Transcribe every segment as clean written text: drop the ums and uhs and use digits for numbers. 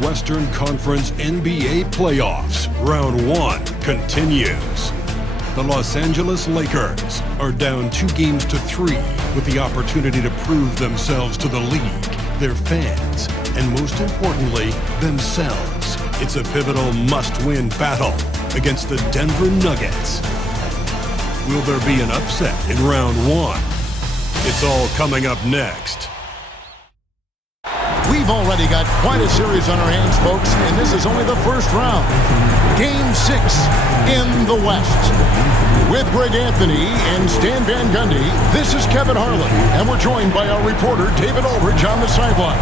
Western Conference NBA playoffs. Round 1 continues. The Los Angeles Lakers are down 2-3 with the opportunity to prove themselves to the league, their fans, and most importantly, themselves. It's a pivotal must-win battle against the Denver Nuggets. Will there be an upset in round 1? It's all coming up next. We've already got quite a series on our hands, folks, and this is only the first round. Game 6 in the West. With Greg Anthony and Stan Van Gundy, this is Kevin Harlan, and we're joined by our reporter, David Aldridge, on the sidelines.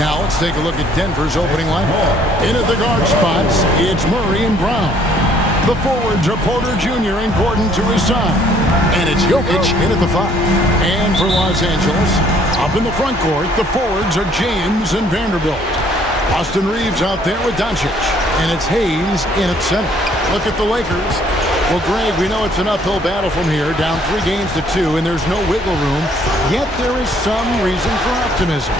Now let's take a look at Denver's opening lineup. In at the guard spots, it's Murray and Brown. The forwards are Porter Jr. and Gordon to his side. And it's Jokic in at the 5. And for Los Angeles, up in the front court, the forwards are James and Vanderbilt. Austin Reeves out there with Doncic. And it's Hayes in at center. Look at the Lakers. Well, Greg, we know it's an uphill battle from here, down 3-2, and there's no wiggle room. Yet there is some reason for optimism.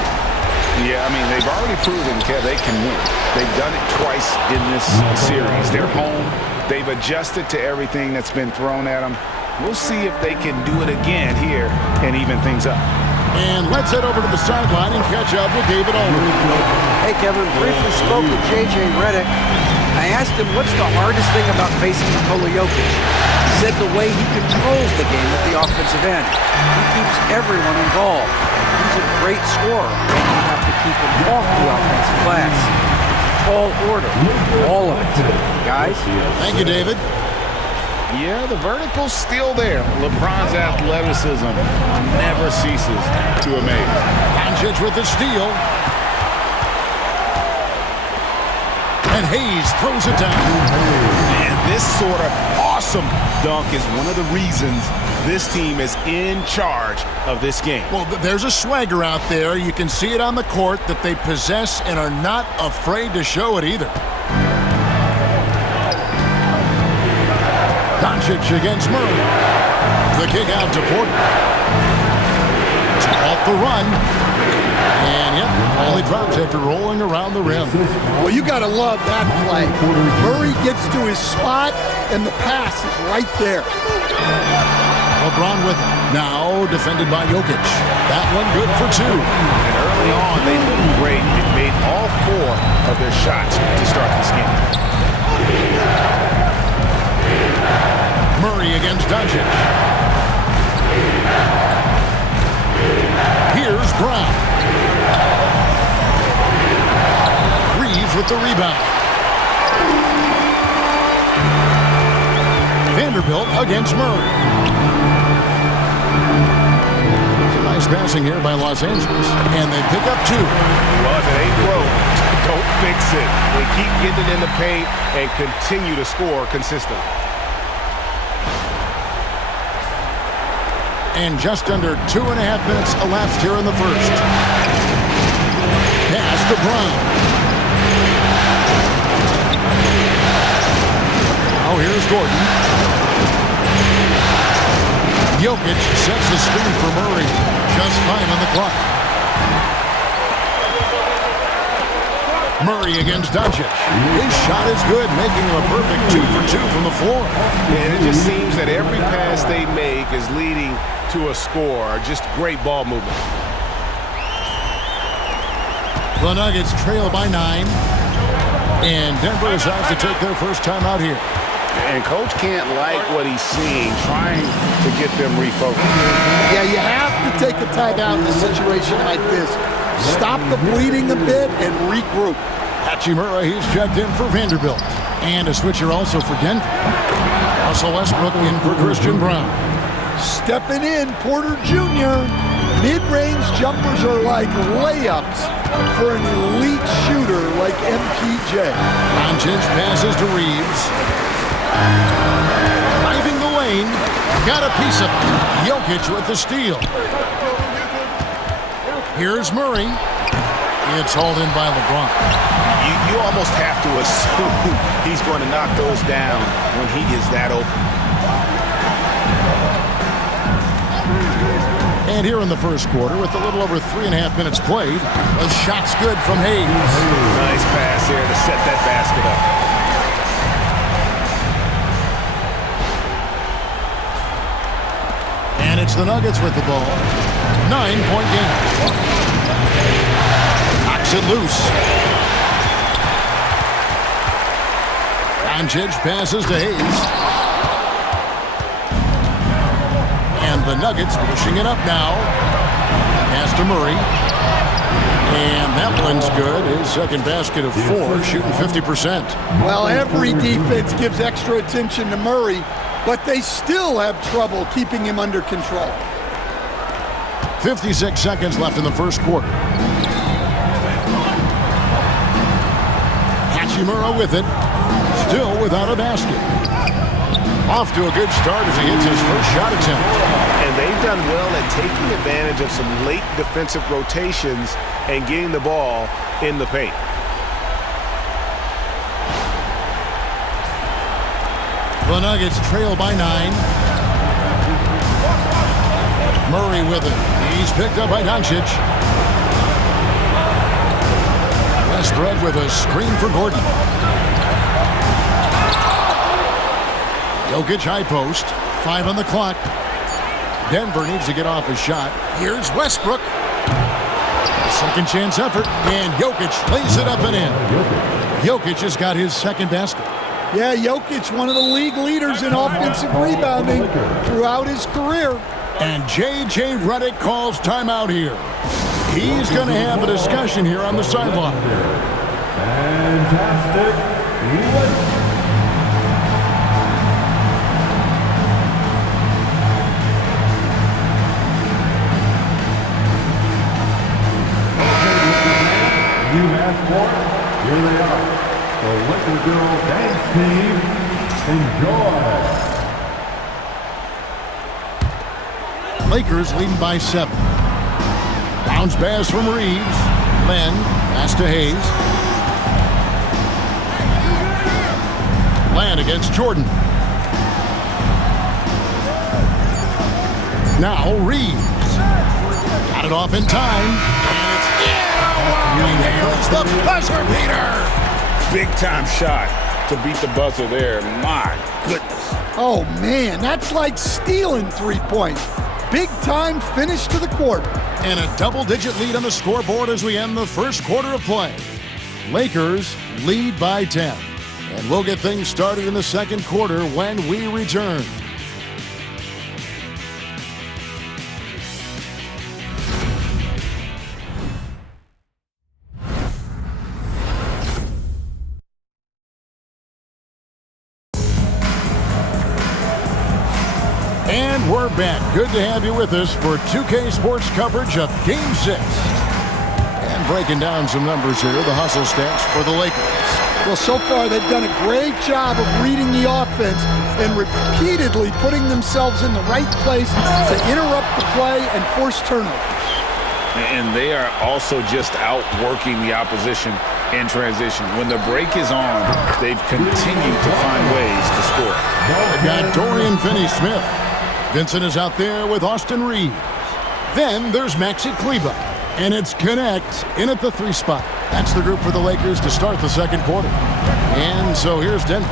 Yeah, I mean, they've already proven, Kev, they can win. They've done it twice in this series. They're home. They've adjusted to everything that's been thrown at them. We'll see if they can do it again here and even things up. And let's head over to the sideline and catch up with David Aldridge. Hey, Kevin, briefly spoke with J.J. Redick. I asked him what's the hardest thing about facing Nikola Jokic. He said the way he controls the game at the offensive end. He keeps everyone involved. He's a great scorer, and you have to keep him off the offensive glass. Tall order, all of it. Guys? Thank you, David. Yeah, the vertical's still there. LeBron's athleticism never ceases to amaze. Doncic with the steal. And Hayes throws it down. And this sort of awesome dunk is one of the reasons this team is in charge of this game. Well, there's a swagger out there. You can see it on the court that they possess and are not afraid to show it either. Doncic against Murray. The kick out to Porter. Off the run. And yep, only drops after rolling around the rim. Well, you got to love that play. Murray gets to his spot, and the pass is right there. LeBron with it. Now defended by Jokic. That one good for 2. And early on, they looked great. They made all 4 of their shots to start this game. Murray against Doncic. Here's Brown. Reeves with the rebound. Vanderbilt against Murray. Some nice passing here by Los Angeles. And they pick up 2. Well, if it ain't broke, don't fix it. They keep getting it in the paint and continue to score consistently. And just under 2.5 minutes elapsed here in the first. Pass to Brown. Now here's Gordon. Jokic sets the screen for Murray. Just 5 on the clock. Murray against Doncic. His shot is good, making him a perfect 2 for 2 from the floor. And it just seems that every pass they make is leading to a score. Just great ball movement. The Nuggets trail by 9. And Denver decides to take their first time out here. And Coach can't like what he's seeing, trying to get them refocused. Yeah, you have to take a timeout in a situation like this. Stop the bleeding a bit and regroup. Hachimura, he's checked in for Vanderbilt. And a switcher also for Denver. Russell Westbrook in for Christian Brown. Stepping in, Porter Jr. Mid-range jumpers are like layups for an elite shooter like MPJ. Doncic passes to Reeves. Driving the lane. Got a piece of it. Jokic with the steal. Here's Murray. It's hauled in by LeBron. You almost have to assume he's going to knock those down when he is that open. And here in the first quarter, with a little over 3.5 minutes played, the shot's good from Hayes. Nice pass here to set that basket up. And it's the Nuggets with the ball. 9-point game. Knocks it loose. Doncic passes to Hayes. And the Nuggets pushing it up now. Pass to Murray. And that one's good. His second basket of 4, shooting 50%. Well, every defense gives extra attention to Murray, but they still have trouble keeping him under control. 56 seconds left in the first quarter. Hachimura with it. Still without a basket. Off to a good start as he hits his first shot attempt. And they've done well at taking advantage of some late defensive rotations and getting the ball in the paint. The Nuggets trail by 9. Murray with it. He's picked up by Doncic. Westbrook with a screen for Gordon. Jokic high post. 5 on the clock. Denver needs to get off his shot. Here's Westbrook. Second chance effort. And Jokic lays it up and in. Jokic has got his second basket. Yeah, Jokic, one of the league leaders in offensive rebounding throughout his career. And J.J. Redick calls timeout here. He's going to have a discussion here on the sideline. Fantastic. You asked for it. Here they are. The Laker Girl Dance Team. Enjoy. Lakers leading by 7. Bounce pass from Reeves. Len, pass to Hayes. Land against Jordan. Now Reeves. Got it off in time. And it's the buzzer beater. Big time shot to beat the buzzer there. My goodness. Oh, man, that's like stealing 3 points. Big time finish to the quarter. And a double-digit lead on the scoreboard as we end the first quarter of play. Lakers lead by 10. And we'll get things started in the second quarter when we return. And we're back. Good to have you with us for 2K Sports coverage of Game 6. And breaking down some numbers here, the hustle stats for the Lakers. Well, so far they've done a great job of reading the offense and repeatedly putting themselves in the right place to interrupt the play and force turnovers. And they are also just outworking the opposition in transition. When the break is on, they've continued to find ways to score. They've got Dorian Finney-Smith. Vincent is out there with Austin Reeves. Then there's Maxi Kleber. And it's Connect in at the 3 spot. That's the group for the Lakers to start the second quarter. And so here's Denver,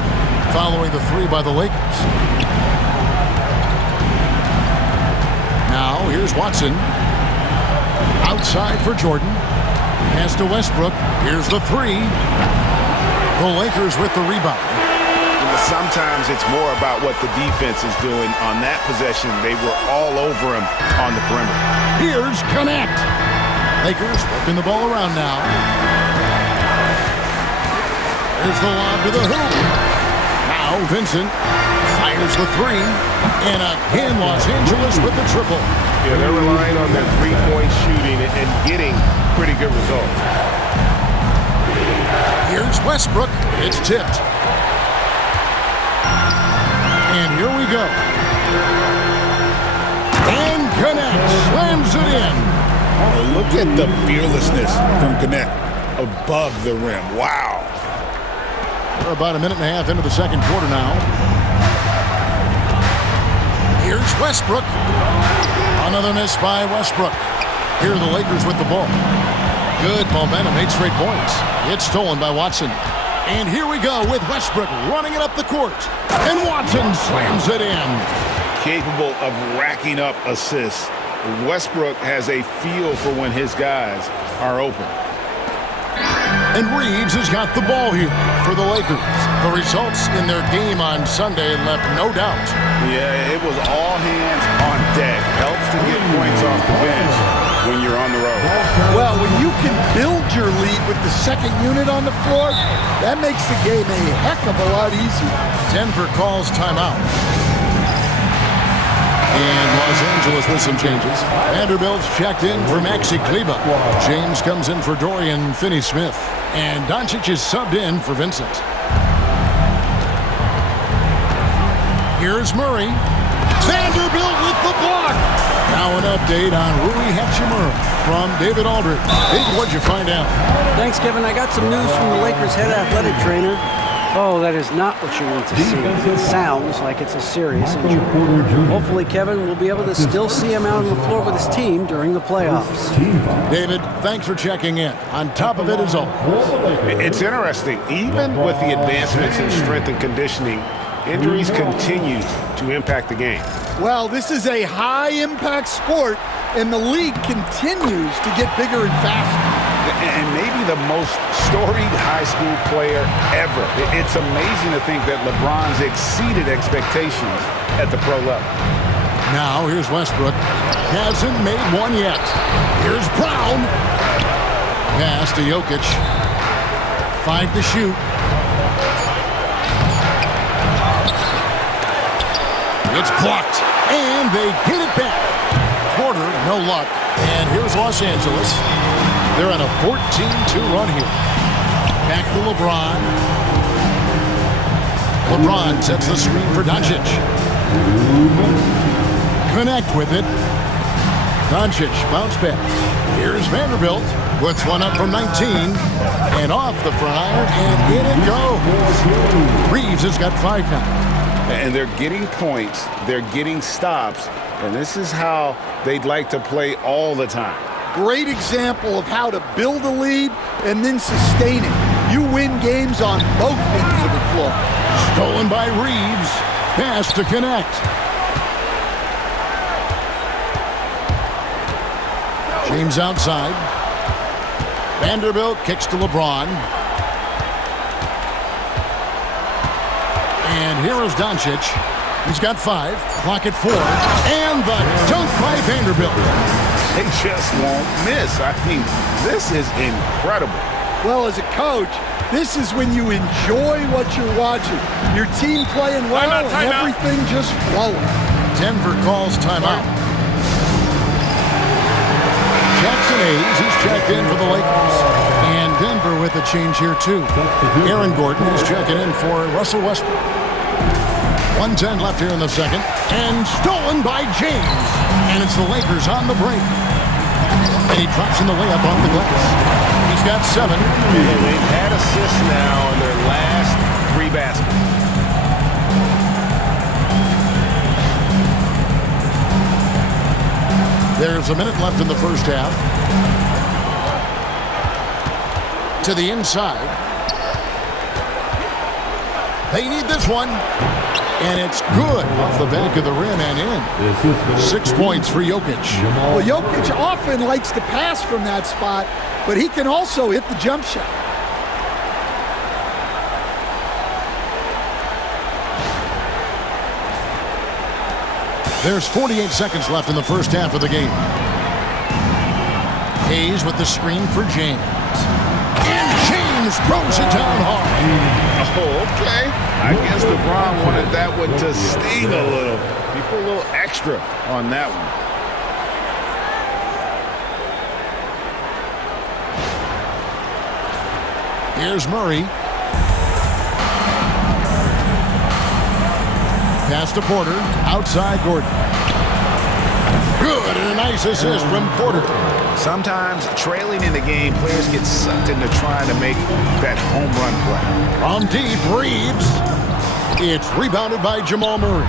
following the 3 by the Lakers. Now here's Watson. Outside for Jordan. Pass to Westbrook. Here's the 3. The Lakers with the rebound. Sometimes it's more about what the defense is doing on that possession. They were all over him on the perimeter. Here's Connect. Lakers working the ball around now. There's the lob to the hoop. Now Vincent fires the 3. And again, Los Angeles with the triple. Yeah, they're relying on their three-point shooting and getting pretty good results. Here's Westbrook. It's tipped. And here we go. And Connect slams it in. Oh, look at the fearlessness from Connect above the rim. Wow. We're about a minute and a half into the second quarter now. Here's Westbrook. Another miss by Westbrook. Here are the Lakers with the ball. Good momentum, 8 straight points. It's stolen by Watson. And here we go with Westbrook running it up the court. And Watson slams it in. Capable of racking up assists. Westbrook has a feel for when his guys are open. And Reeves has got the ball here for the Lakers. The results in their game on Sunday left no doubt. Yeah, it was all hands on deck. Helps to get points off the bench when you're on the road. Well, when you can build your lead with the second unit on the floor, that makes the game a heck of a lot easier. Denver calls timeout. And Los Angeles with some changes. Vanderbilt's checked in for Maxi Kleber. James comes in for Dorian Finney-Smith. And Doncic is subbed in for Vincent. Here's Murray. Vanderbilt with the block. Now an update on Rui Hachimura from David Aldridge. David, what'd you find out? Thanks, Kevin. I got some news from the Lakers head athletic trainer. Oh, that is not what you want to see. It sounds like it's a serious injury. Hopefully, Kevin will be able to still see him out on the floor with his team during the playoffs. David, thanks for checking in. On top of it is all. It's interesting. Even with the advancements in strength and conditioning, injuries continue to impact the game. Well, this is a high-impact sport, and the league continues to get bigger and faster. And maybe the most storied high school player ever. It's amazing to think that LeBron's exceeded expectations at the pro level. Now, here's Westbrook. Hasn't made one yet. Here's Brown. Pass to Jokic. 5 to shoot. It's blocked. And they get it back. Porter, no luck. And here's Los Angeles. They're on a 14-2 run here. Back to LeBron. LeBron sets the screen for Doncic. Connect with it. Doncic bounce pass. Here's Vanderbilt. Puts one up from 19. And off the front iron. And in it goes. Reeves has got 5 now. And they're getting points. They're getting stops. And this is how they'd like to play all the time. Great example of how to build a lead and then sustain it. You win games on both ends of the floor. Stolen by Reeves. Pass to connect. James outside. Vanderbilt kicks to LeBron. And here is Doncic. He's got 5. Clock at 4. And the dunk by Vanderbilt. They just won't miss. I mean, this is incredible. Well, as a coach, this is when you enjoy what you're watching. Your team playing well and everything just flowing. Denver calls timeout. Jackson Hayes, he's checked in for the Lakers. And Denver with a change here, too. Aaron Gordon is checking in for Russell Westbrook. 1:10 left here in the second. And stolen by James. And it's the Lakers on the break. And he drops in the layup off the glass. He's got 7. They've had assists now in their last 3 baskets. There's a minute left in the first half. To the inside. They need this one. And it's good off the back of the rim and in. 6 points for Jokic. Well, Jokic often likes to pass from that spot, but he can also hit the jump shot. There's 48 seconds left in the first half of the game. Hayes with the screen for James. And James throws it down hard. Oh, okay. I guess LeBron wanted that one to sting a little. He put a little extra on that one. Here's Murray. Pass to Porter. Outside Gordon. Good, and a nice assist from Porter. Sometimes trailing in the game, players get sucked into trying to make that home run play. From deep, Reeves. It's rebounded by Jamal Murray.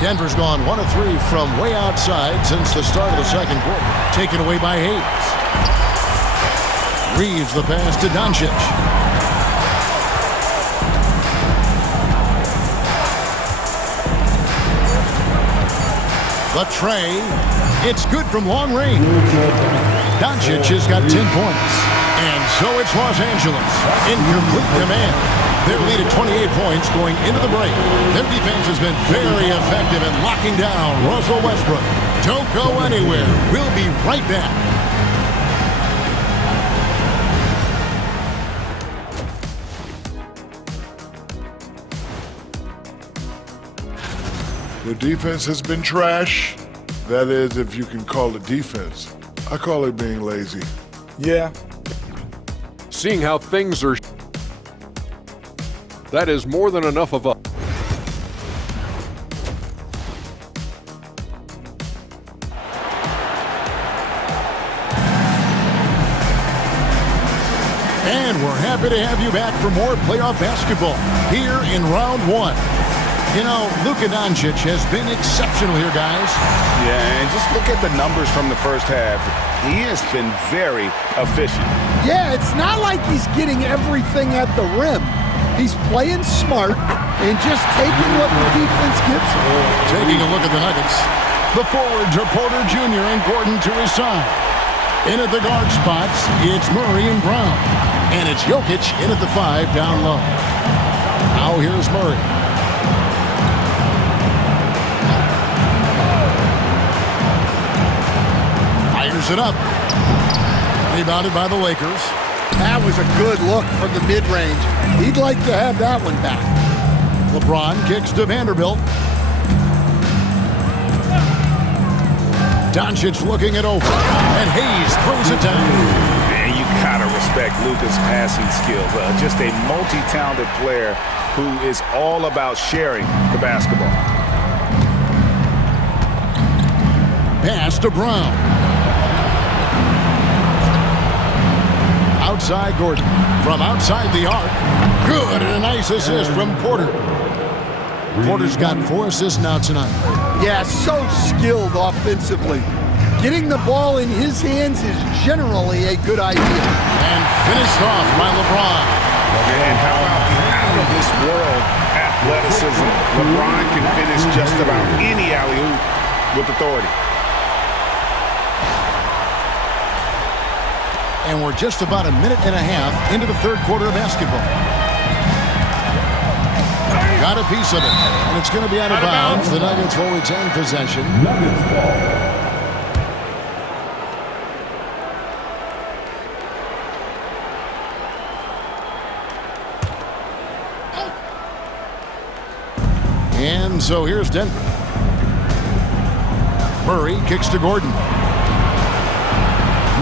Denver's gone 1 of 3 from way outside since the start of the second quarter. Taken away by Hayes. Reeves the pass to Doncic. The tray. It's good from long range. Doncic has got 10 points. And so it's Los Angeles in complete command. Their lead at 28 points going into the break. Their defense has been very effective in locking down Russell Westbrook. Don't go anywhere. We'll be right back. The defense has been trash. That is, if you can call it defense. I call it being lazy. Yeah. Seeing how things are, that is more than enough of a. And we're happy to have you back for more playoff basketball here in round 1. You know, Luka Doncic has been exceptional here, guys. Yeah, and just look at the numbers from the first half. He has been very efficient. Yeah, it's not like he's getting everything at the rim. He's playing smart and just taking what the defense gives him. Taking a look at the Nuggets. The forwards are Porter Jr. and Gordon to his side. In at the guard spots, it's Murray and Brown. And it's Jokic in at the 5 down low. Now here's Murray. Fires it up. Rebounded by the Lakers. That was a good look from the mid-range. He'd like to have that one back. LeBron kicks to Vanderbilt. Doncic looking it over. And Hayes throws it down. And you gotta respect Luka's passing skills. Just a multi-talented player who is all about sharing the basketball. Pass to Brown. Outside Gordon. From outside the arc. Good, and a nice assist from Porter. Porter's got 4 assists now tonight. Yeah, so skilled offensively. Getting the ball in his hands is generally a good idea. And finished off by LeBron. And how about the out-of-this-world athleticism? LeBron can finish just about any alley-oop with authority. And we're just about a minute and a half into the third quarter of basketball. Got a piece of it, and it's going to be out of bounds. The Nuggets will retain possession. Nuggets ball. And so here's Denver. Murray kicks to Gordon.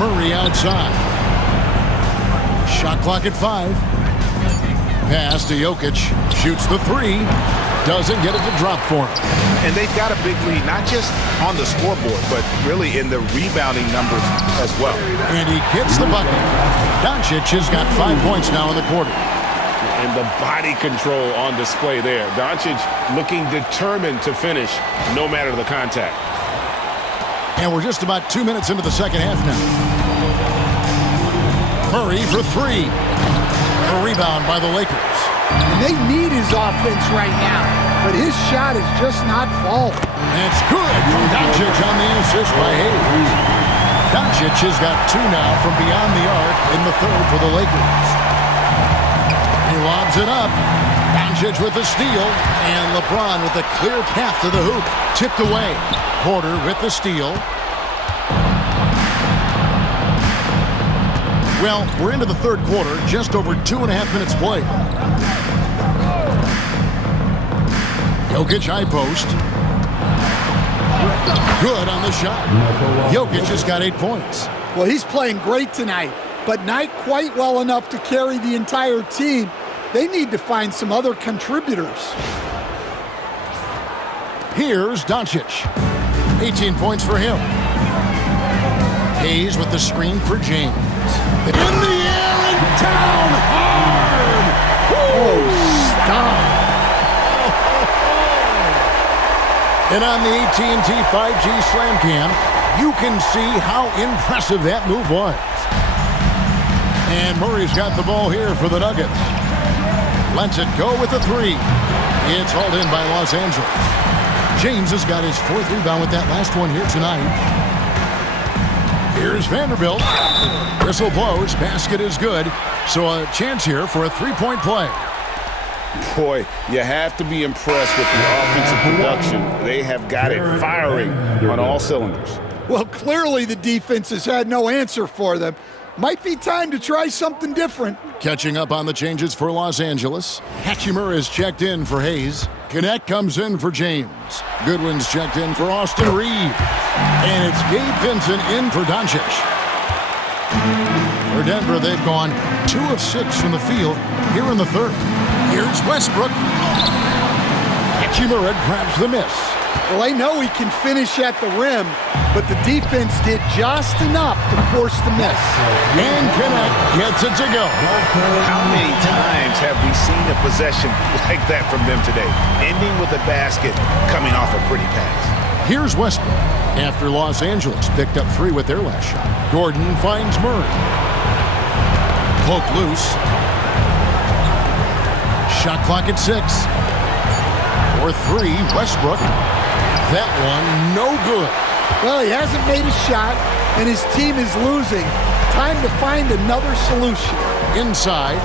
Murray outside. Shot clock at 5. Pass to Jokic. Shoots the 3. Doesn't get it to drop for him. And they've got a big lead, not just on the scoreboard, but really in the rebounding numbers as well. And he gets the bucket. Doncic has got 5 points now in the quarter. And the body control on display there. Doncic looking determined to finish no matter the contact. And we're just about 2 minutes into the second half now. Murray for 3. A rebound by the Lakers. And they need his offense right now, but his shot is just not falling. That's good from Doncic on the assist by Hayes. Doncic has got 2 now from beyond the arc in the third for the Lakers. He lobs it up. Doncic with the steal, and LeBron with a clear path to the hoop. Tipped away. Porter with the steal. Well, we're into the third quarter, just over 2.5 minutes played. Jokic high post. Good on the shot. Jokic has got 8 points. Well, he's playing great tonight, but not quite well enough to carry the entire team. They need to find some other contributors. Here's Doncic. 18 points for him. Hayes with the screen for James. In the air and down hard. Oh, stop. And on the AT&T 5G Slam Cam, you can see how impressive that move was. And Murray's got the ball here for the Nuggets. Lets it go with the three. It's hauled in by Los Angeles. James has got his fourth rebound with that last one here tonight. Here's Vanderbilt. Whistle blows. Basket is good. So a chance here for a three-point play. Boy, you have to be impressed with the offensive production. They have got it firing on all cylinders. Well, clearly the defense has had no answer for them. Might be time to try something different. Catching up on the changes for Los Angeles. Hachimura is checked in for Hayes. Connect comes in for James. Goodwin's checked in for Austin Reeves. And it's Gabe Vincent in for Doncic. For Denver, they've gone 2 of 6 from the field here in the third. Here's Westbrook. Hachimura grabs the miss. Well, they know he can finish at the rim, but the defense did just enough to force the miss. And Connect gets it to go. How many times have we seen a possession like that from them today, ending with a basket coming off a pretty pass? Here's Westbrook after Los Angeles picked up 3 with their last shot. Gordon finds Murray. Poke loose. Shot clock at 6. For 3, Westbrook. That one, no good. Well, he hasn't made a shot, and his team is losing. Time to find another solution. Inside.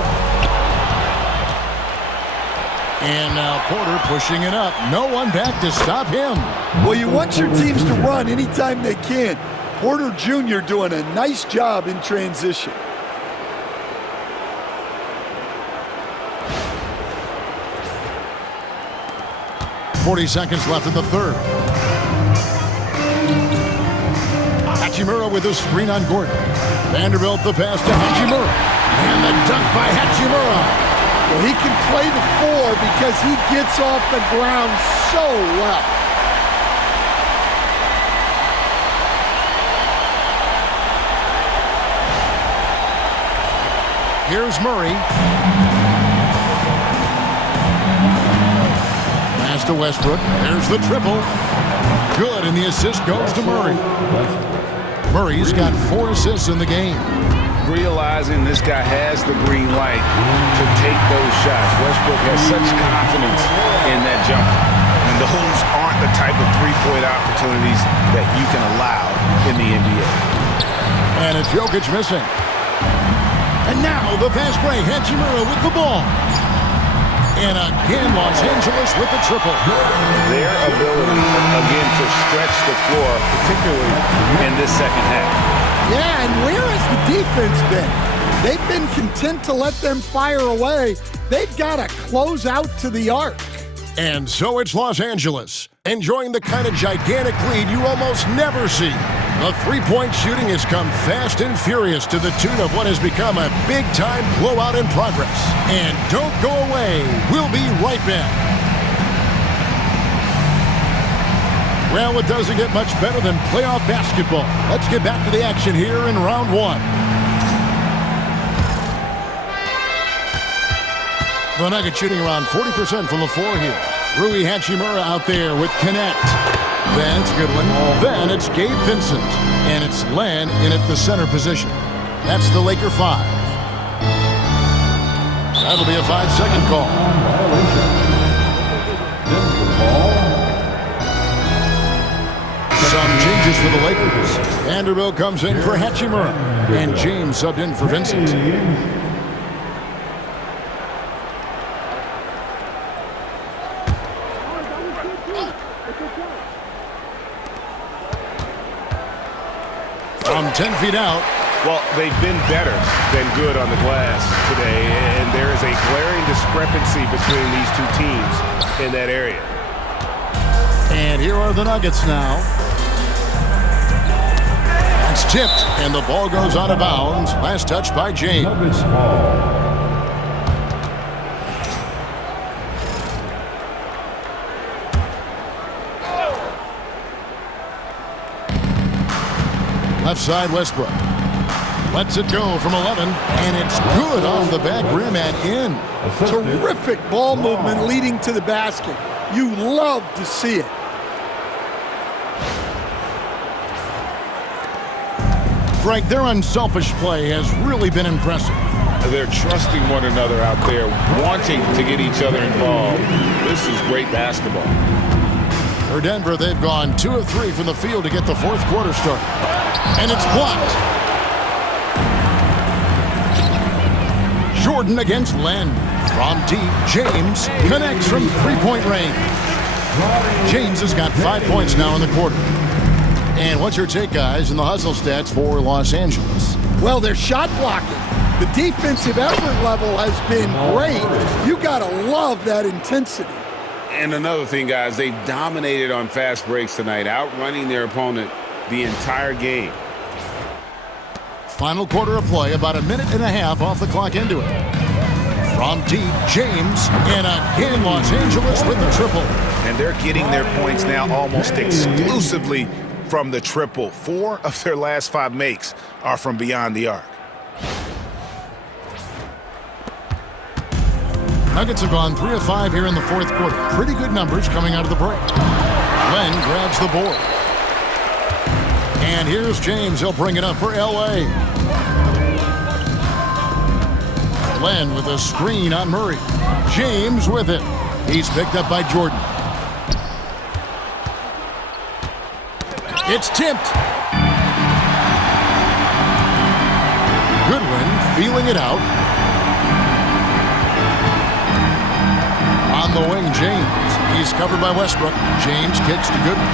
And now Porter pushing it up. No one back to stop him. Well, you want your teams to run anytime they can. Porter Jr. doing a nice job in transition. .40 seconds left in the third. Hachimura with a screen on Gordon. Vanderbilt the pass to Hachimura. And the dunk by Hachimura. Well, he can play the 4 because he gets off the ground so well. Here's Murray. Pass to Westbrook. There's the triple. Good, and the assist goes to Murray. Murray's got 4 assists in the game. Realizing this guy has the green light to take those shots. Westbrook has such confidence in that jumper. And those aren't the type of three-point opportunities that you can allow in the NBA. And it's Jokic missing. And now the fast break. Hachimura with the ball. And again, Los Angeles with the triple. Their ability, again, to stretch the floor, particularly in this second half. Yeah, and where has the defense been? They've been content to let them fire away. They've got to close out to the arc. And so it's Los Angeles, enjoying the kind of gigantic lead you almost never see. The three-point shooting has come fast and furious to the tune of what has become a big-time blowout in progress. And don't go away. We'll be right back. Well, it doesn't get much better than playoff basketball. Let's get back to the action here in round 1. The Nuggets shooting around 40% from the floor here. Rui Hachimura out there with Connect. Then it's Goodwin. Then it's Gabe Vincent. And it's Len in at the center position. That's the Laker 5. That'll be a 5-second call. Some changes for the Lakers. Vanderbilt comes in for Hachimura. And James subbed in for Vincent. From 10 feet out. Well, they've been better than good on the glass today, and there is a glaring discrepancy between these two teams in that area. And here are the Nuggets now. It's tipped, and the ball goes out of bounds. Last touch by James. Left side, Westbrook. Lets it go from 11, and it's good off the back rim and in. Terrific ball movement leading to the basket. You love to see it. Greg, their unselfish play has really been impressive. They're trusting one another out there, wanting to get each other involved. This is great basketball. For Denver, they've gone 2 of 3 from the field to get the fourth quarter started. And it's blocked. Jordan against Len. From deep, James connects from three-point range. James has got 5 points now in the quarter. And what's your take, guys, in the hustle stats for Los Angeles? Well, they're shot blocking. The defensive effort level has been great. You got to love that intensity. And another thing, guys, they've dominated on fast breaks tonight, outrunning their opponent the entire game. Final quarter of play, about a minute and a half off the clock into it. From deep, James, and again Los Angeles with the triple. And they're getting their points now almost exclusively from the triple. 4 of their last 5 makes are from beyond the arc. Nuggets have gone 3 of 5 here in the fourth quarter. Pretty good numbers coming out of the break. Len grabs the board. And here's James. He'll bring it up for L.A. Len with a screen on Murray. James with it. He's picked up by Jordan. It's tipped. Goodwin feeling it out. On the wing, James. He's covered by Westbrook. James kicks to Goodwin.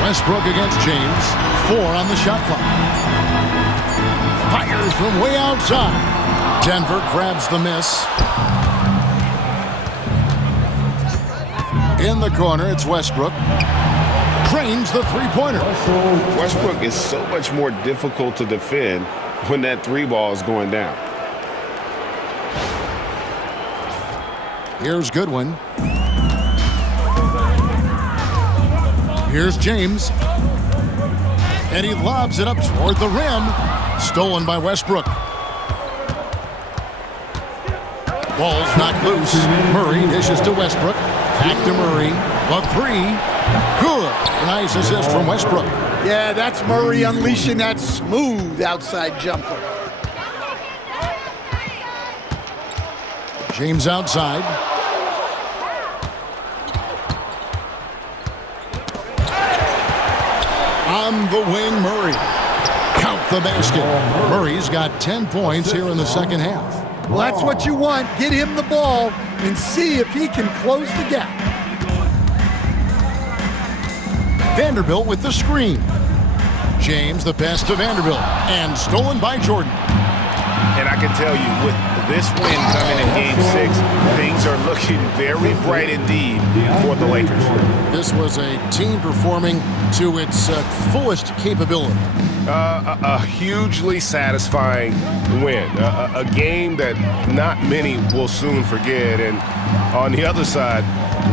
Westbrook against James. 4 on the shot clock. Fires from way outside. Denver grabs the miss. In the corner, it's Westbrook. Drains the three-pointer. Westbrook is so much more difficult to defend when that 3 ball is going down. Here's Goodwin. Here's James. And he lobs it up toward the rim. Stolen by Westbrook. Ball's knocked loose. Murray dishes to Westbrook. Back to Murray. The 3. Good. Nice assist from Westbrook. Yeah, that's Murray unleashing that smooth outside jumper. James outside. On the wing, Murray. Count the basket. Murray's got 10 points here in the second half. Well, that's what you want. Get him the ball and see if he can close the gap. Vanderbilt with the screen. James the pass to Vanderbilt. And stolen by Jordan. And I can tell you, with this win coming in Game 6, things are looking very bright indeed for the Lakers. This was a team performing to its fullest capability. A hugely satisfying win. A game that not many will soon forget. And on the other side,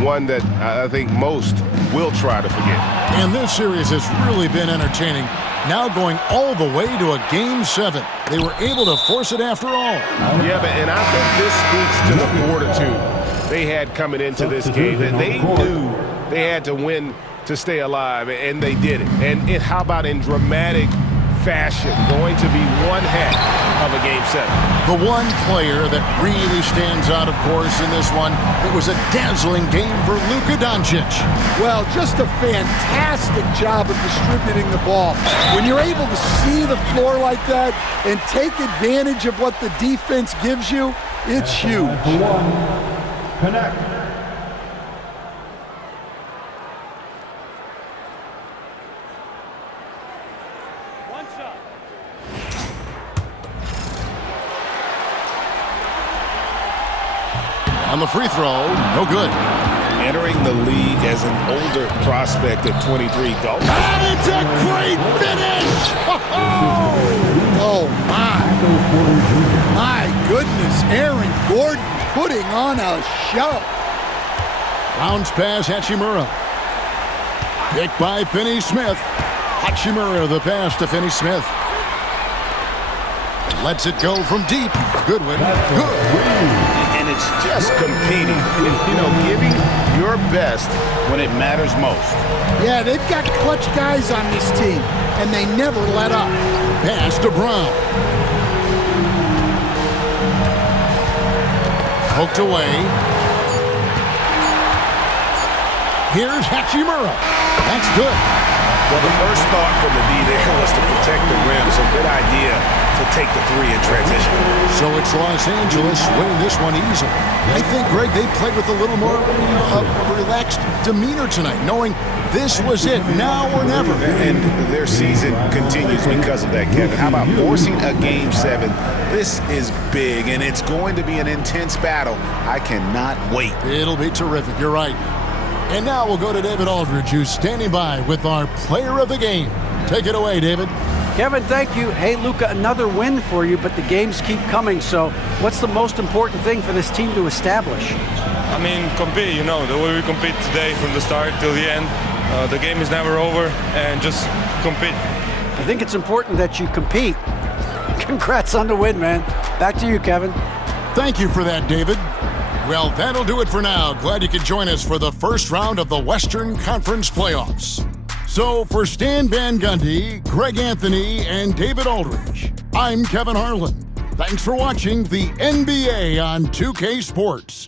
one that I think most will try to forget. And this series has really been entertaining. Now going all the way to a Game 7. They were able to force it after all. Yeah, and I think this speaks to the fortitude they had coming into this game. That they knew they had to win to stay alive, and they did it. And how about in dramatic fashion, going to be one heck of a Game 7. The one player that really stands out, of course, in this one, it was a dazzling game for Luka Doncic. Well, just a fantastic job of distributing the ball. When you're able to see the floor like that and take advantage of what the defense gives you, it's huge. Connect. On the free throw, no good. Entering the league as an older prospect at 23. And it's a great finish! Oh, my goodness. Aaron Gordon putting on a show. Bounce pass, Hachimura. Picked by Finney-Smith. Hachimura, the pass to Finney-Smith. Lets it go from deep. Goodwin. Good. And it's just competing. You know, giving your best when it matters most. Yeah, they've got clutch guys on this team, and they never let up. Pass to Brown. Poked away. Here's Hachimura. That's good. Well, the first thought from the D there was to protect the rim, so good idea to take the three in transition. So it's Los Angeles winning this one easily. I think, Greg, they played with a little more relaxed demeanor tonight, knowing this was it, now or never. And their season continues because of that, Kevin. How about forcing a Game 7? This is big, and it's going to be an intense battle. I cannot wait. It'll be terrific, you're right. And now we'll go to David Aldridge, who's standing by with our player of the game. Take it away, David. Kevin, thank you. Hey, Luka, another win for you, but the games keep coming. So what's the most important thing for this team to establish? I mean, compete, you know, the way we compete today from the start till the end. The game is never over, and just compete. I think it's important that you compete. Congrats on the win, man. Back to you, Kevin. Thank you for that, David. Well, that'll do it for now. Glad you could join us for the first round of the Western Conference Playoffs. So for Stan Van Gundy, Greg Anthony, and David Aldridge, I'm Kevin Harlan. Thanks for watching the NBA on 2K Sports.